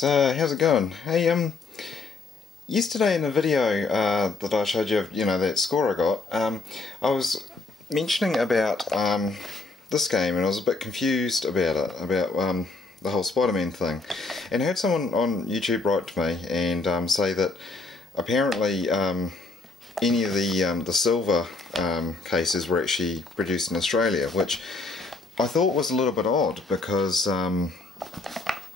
guys, how's it going? Hey, yesterday in the video that I showed you, that score I got, I was mentioning about this game, and I was a bit confused about it, about the whole SpiderMan thing, and I heard someone on YouTube write to me and say that apparently any of the silver cases were actually produced in Australia, which I thought was a little bit odd because I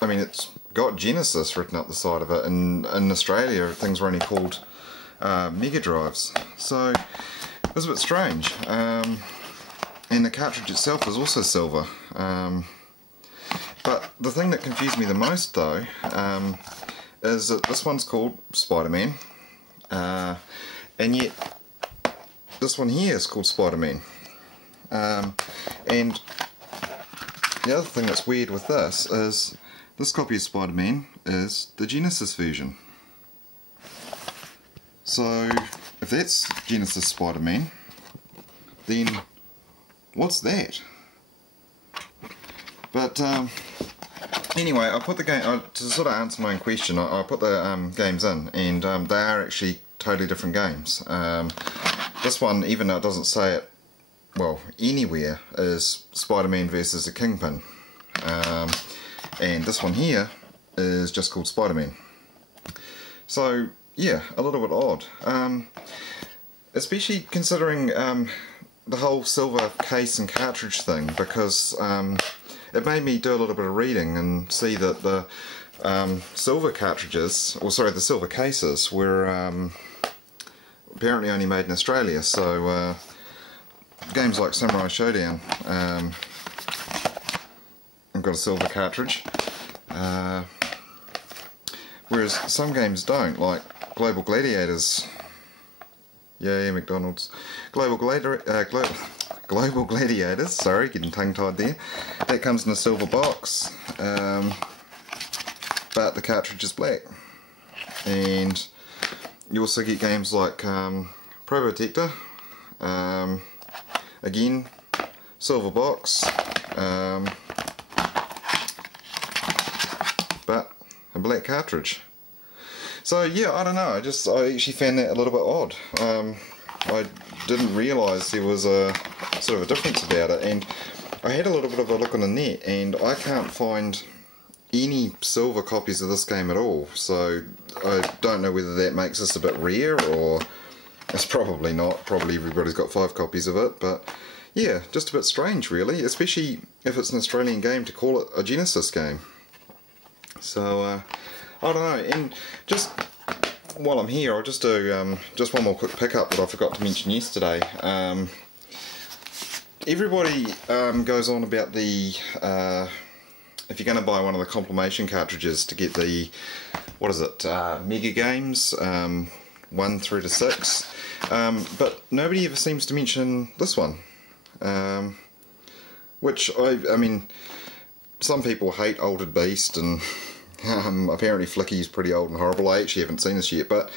mean, it's got Genesis written up the side of it, and in Australia things were only called Mega Drives, so it was a bit strange. And the cartridge itself is also silver. But the thing that confused me the most, though, is that this one's called SpiderMan, and yet this one here is called SpiderMan. And the other thing that's weird with this is this copy of SpiderMan is the Genesis version. So if that's Genesis SpiderMan, then what's that? But anyway, I put the game, to sort of answer my own question, I put the games in, and they are actually totally different games. This one, even though it doesn't say it, well, anywhere, is Spider-Man versus the Kingpin. And this one here is just called Spider-Man. So, yeah, a little bit odd. Especially considering the whole silver case and cartridge thing, because it made me do a little bit of reading and see that the silver cartridges, or sorry, the silver cases were apparently only made in Australia, so games like Samurai Showdown I've got a silver cartridge, whereas some games don't, like Global Gladiators. Yay, McDonald's. Global Gladiators, sorry, getting tongue-tied there. That comes in a silver box, but the cartridge is black. And you also get games like Probotector, again, silver box, but a black cartridge. So yeah, I don't know, I actually found that a little bit odd. I didn't realise there was a sort of a difference about it, and I had a little bit of a look on the net, and I can't find any silver copies of this game at all, so I don't know whether that makes this a bit rare, or it's probably not. Probably everybody's got 5 copies of it, but yeah, just a bit strange really, especially if it's an Australian game to call it a Genesis game. So I don't know, and just while I'm here, I'll just do just one more quick pickup that I forgot to mention yesterday. Everybody goes on about the if you're going to buy one of the compilation cartridges to get the, what is it, Mega Games 1 through to 6, but nobody ever seems to mention this one, which I mean, some people hate Altered Beast, and apparently Flicky's pretty old and horrible. I actually haven't seen this yet, but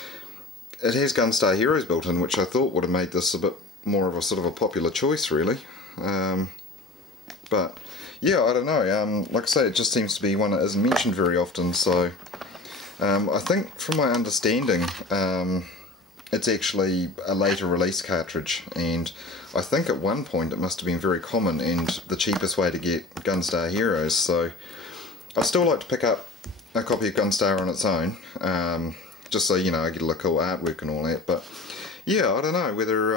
it has Gunstar Heroes built in, which I thought would have made this a bit more of a sort of a popular choice really. But yeah, I don't know, like I say, it just seems to be one that isn't mentioned very often, so I think from my understanding it's actually a later release cartridge, and I think at one point it must have been very common and the cheapest way to get Gunstar Heroes, so I'd still like to pick up a copy of Gunstar on its own, just so you know I get a look at cool artwork and all that. But yeah, I don't know whether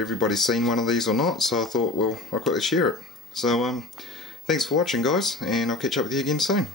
everybody's seen one of these or not, so I thought, well, I'll quickly share it. So thanks for watching guys, and I'll catch up with you again soon.